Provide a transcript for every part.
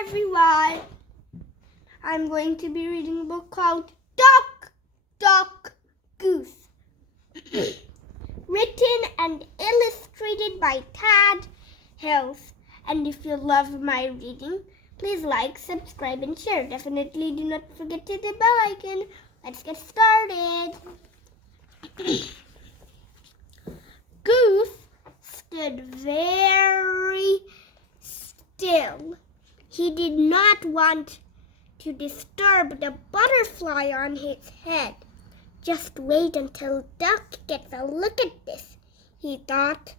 everyone. I'm going to be reading a book called Duck, Duck, Goose. Written and illustrated by Tad Hills. And if you love my reading, please like, subscribe, and share. Definitely do not forget to hit the bell icon. Let's get started. Goose stood very still. He did not want to disturb the butterfly on his head. Just wait until Duck gets a look at this, he thought.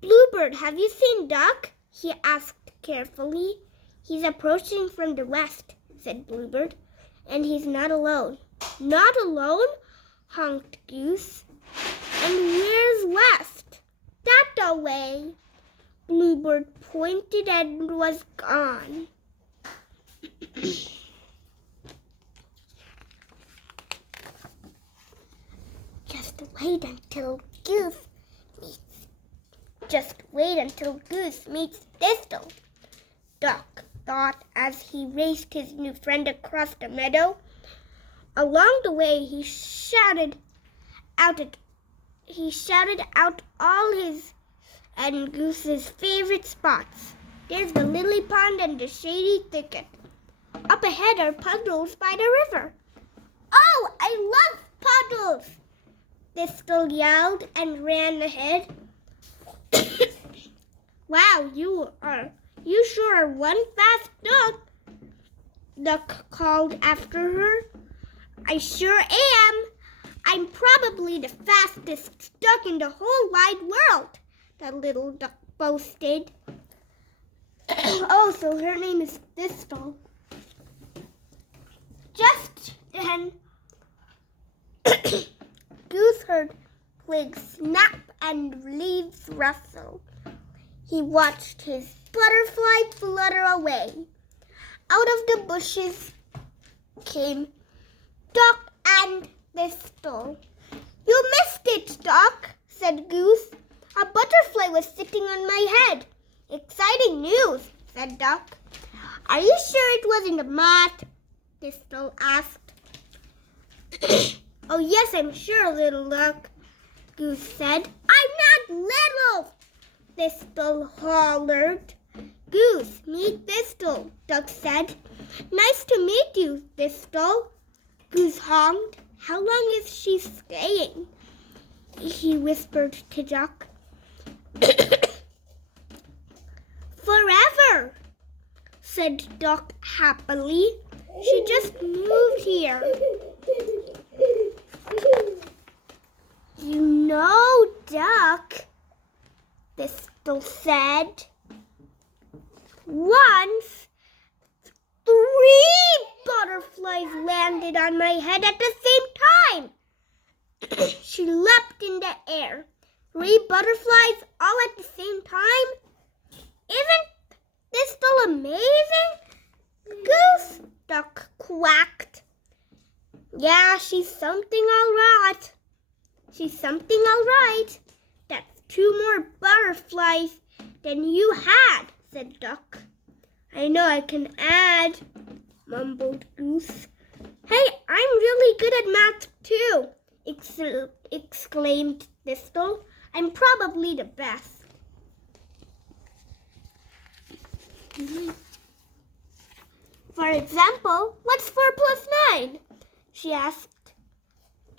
Bluebird, have you seen Duck? He asked carefully. He's approaching from the west, said Bluebird, and he's not alone. Not alone? Honked Goose. And where's west? That way. Bluebird pointed and was gone. Just wait until Goose meets Thistle, Duck thought as he raced his new friend across the meadow. Along the way, he shouted out all his and Goose's favorite spots. There's the lily pond and the shady thicket. Up ahead are puddles by the river. Oh, I love puddles! Thistle yelled and ran ahead. Wow, you sure are one fast duck, Duck called after her. I sure am. I'm probably the fastest duck in the whole wide world, the little duck boasted. Oh, so her name is Thistle. Just then, Goose heard twigs snap and leaves rustle. He watched his butterfly flutter away. Out of the bushes came Duck and Thistle. You missed it, Duck, said Goose. A butterfly was sitting on my head. Exciting news, said Duck. Are you sure it wasn't a moth? Thistle asked. Oh, yes, I'm sure, little Duck, Goose said. I'm not little, Thistle hollered. Goose, meet Thistle, Duck said. Nice to meet you, Thistle, Goose honked. How long is she staying? He whispered to Duck. Forever, said Duck happily. She just moved here. You know, Duck, Thistle said. Once, 3 butterflies landed on my head at the same time. She leapt in the air. 3 butterflies all at the same time? Isn't Thistle amazing? Goose, Duck quacked. Yeah, she's something all right. That's 2 more butterflies than you had, said Duck. I know I can add, mumbled Goose. Hey, I'm really good at math too, exclaimed Thistle. I'm probably the best. For example, what's 4 plus 9? She asked.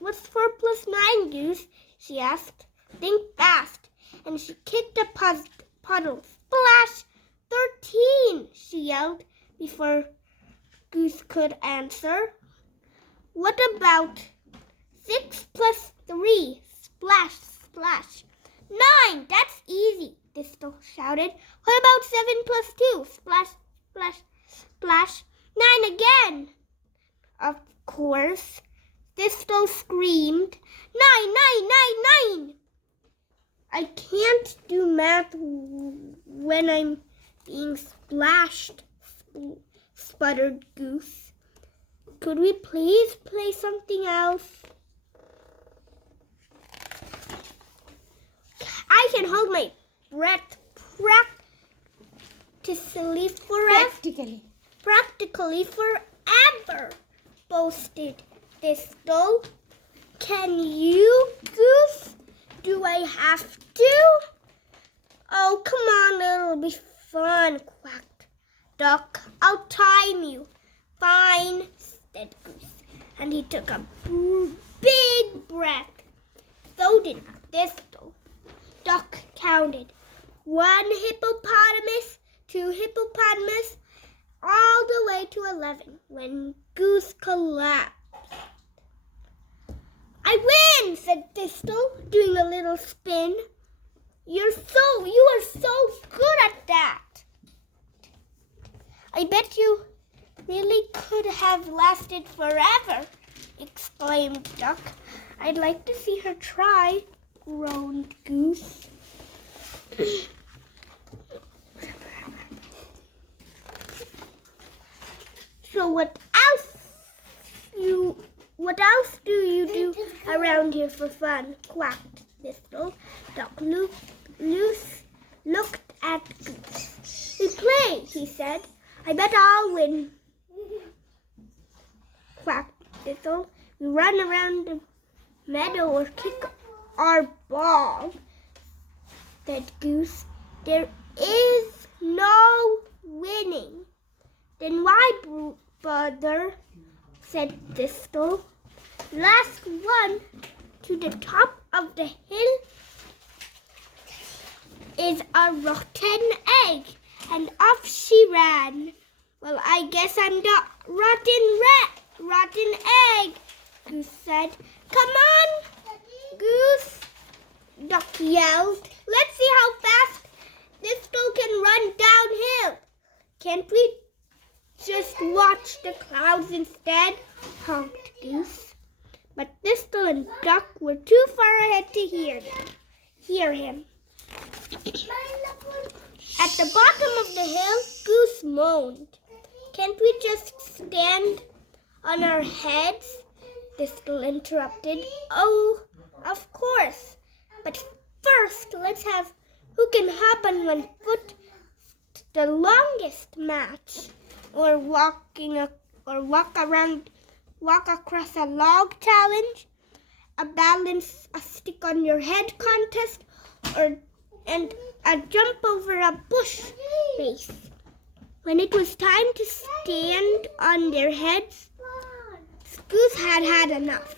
What's 4 plus 9, Goose? She asked. Think fast. And she kicked a puddle. Splash! 13, she yelled before Goose could answer. What about 6 plus 3? Splash, splash. 9, that's easy, Thistle shouted. What about 7 plus 2? Splash, splash, splash. 9 again. Of course, Thistle screamed, 9, 9, 9, 9. I can't do math when I'm being splashed, sputtered Goose. Could we please play something else? I can hold my breath to sleep forever. Practically forever, boasted Thistle. Can you, Goose? Do I have to? Oh, come on, it'll be fun, quacked Duck. I'll time you. Fine, said Goose, and he took a big breath. So did Thistle. Duck counted 1 hippopotamus, 2 hippopotamus, all the way to 11 when Goose collapsed. I win, said Thistle, doing a little spin. You are so good at that. I bet you really could have lasted forever, exclaimed Duck. I'd like to see her try, groaned Goose. So what else do you do around here for fun? Quacked Thistle. Duck looked at Goose. We play, he said. I bet I'll win. Quacked Thistle. We run around the meadow or kick our ball, said Goose. There is no winning. Then why bother, said Thistle. Last one to the top of the hill is a rotten egg, and off she ran. Well, I guess I'm the rotten egg, Goose said. Come on, Goose, Duck yelled. Let's see how fast Thistle can run downhill. Can't we just watch the clouds instead? Honked Goose. But Thistle and Duck were too far ahead to hear him. At the bottom of the hill, Goose moaned. Can't we just stand on our heads? Thistle interrupted. Oh, of course. But first, let's have who can hop on one foot the longest match, or walk across a log challenge, a balance a stick on your head contest, and a jump over a bush race. When it was time to stand on their heads, Goose had enough.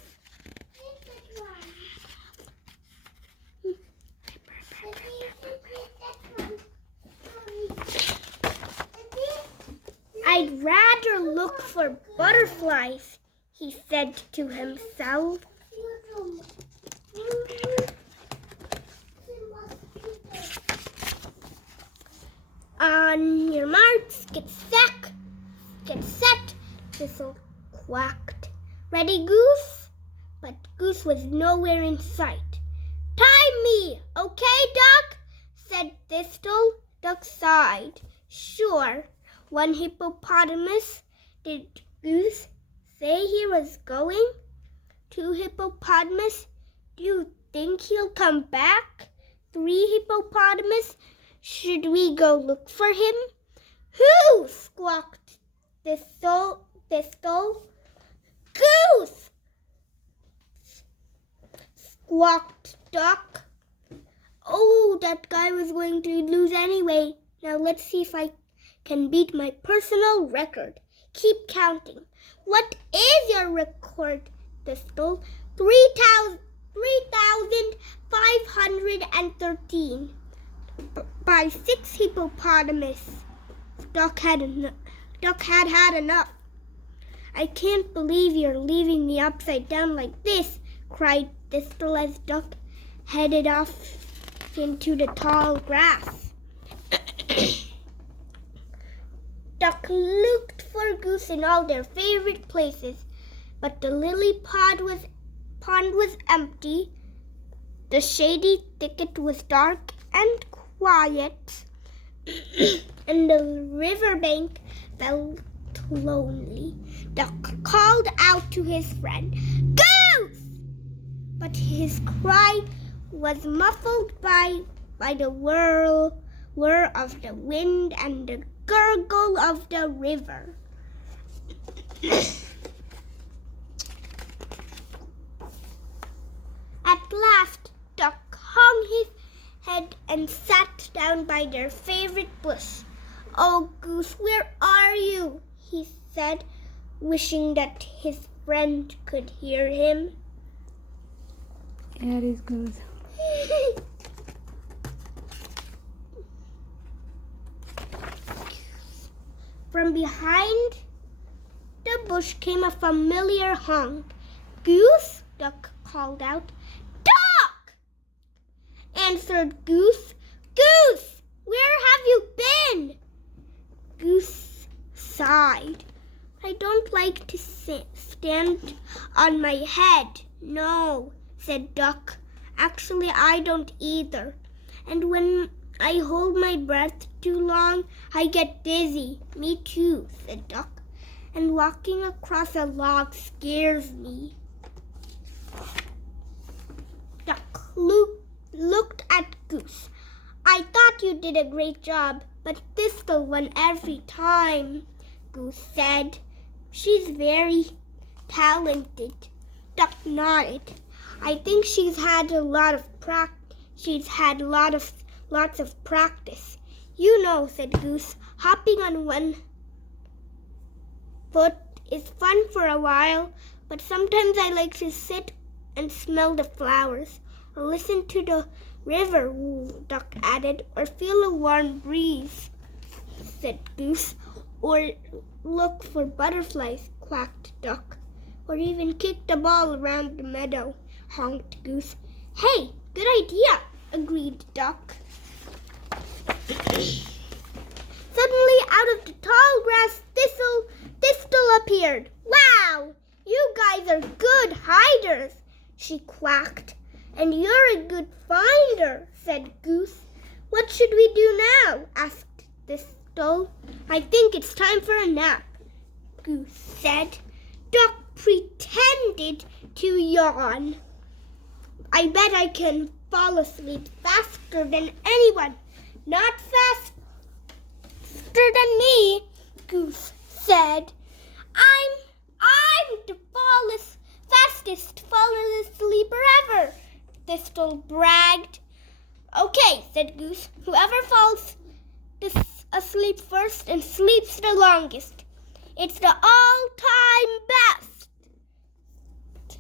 I'd rather look for butterflies, he said to himself. On your marks, get set, Thistle quacked. Ready, Goose? But Goose was nowhere in sight. Time me, okay, Duck? Said Thistle. Duck sighed. Sure. 1 hippopotamus. Did Goose say he was going? 2 hippopotamus. Do you think he'll come back? 3 hippopotamus. Should we go look for him? Who? Squawked Thistle. Goose! Squawked Duck. Oh, that guy was going to lose anyway. Now let's see if I can beat my personal record. Keep counting. What is your record, Thistle? 3,513 by 6 hippopotamus. Duck had enough. I can't believe you're leaving me upside down like this, cried Thistle as Duck headed off into the tall grass. Duck looked for Goose in all their favorite places, but the lily pond was empty. The shady thicket was dark and quiet, and the riverbank felt lonely. Duck called out to his friend, Goose! But his cry was muffled by the whir of the wind and the gurgle of the river. At last, Duck hung his head and sat down by their favorite bush. "Oh, Goose, where are you?" he said, wishing that his friend could hear him. There is Goose. From behind the bush came a familiar honk. "Goose?" Duck called out. "Duck!" answered Goose. "Goose, where have you been?" Goose sighed. "I don't like to stand on my head." "No," said Duck. "Actually, I don't either. And when I hold my breath too long, I get dizzy." "Me too," said Duck. "And walking across a log scares me." Duck looked at Goose. "I thought you did a great job, but Thistle won every time," Goose said. "She's very talented." Duck nodded. "I think she's had lots of practice. You know," said Goose, "hopping on one foot is fun for a while, but sometimes I like to sit and smell the flowers, or listen to the river," Duck added, "or feel a warm breeze," said Goose, "or look for butterflies," quacked Duck, "or even kick the ball around the meadow," honked Goose. "Hey, good idea," agreed Duck. Suddenly, out of the tall grass, Thistle appeared. "Wow, you guys are good hiders," she quacked. "And you're a good finder," said Goose. "What should we do now?" asked Thistle. "I think it's time for a nap," Goose said. Duck pretended to yawn. "I bet I can fall asleep faster than anyone." "Not faster than me," Goose said. I'm the fastest faller sleeper ever," Thistle bragged. "Okay," said Goose. "Whoever falls asleep first and sleeps the longest, it's the all-time best,"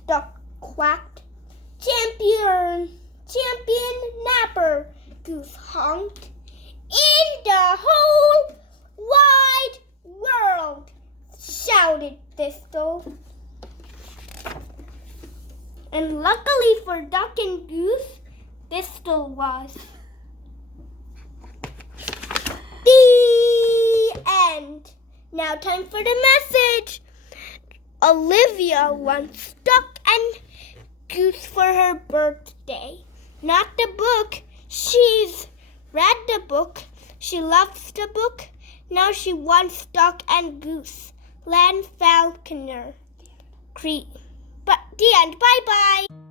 Duck quacked. Champion napper," Goose honked. "In the whole wide world," shouted Thistle. And luckily for Duck and Goose, Thistle was. The end. Now time for the message. Olivia wants Duck and Goose for her birthday. Not the book. She's read the book. She loves the book. Now she wants Duck and Goose. Len Falconer. But the end. Bye-bye.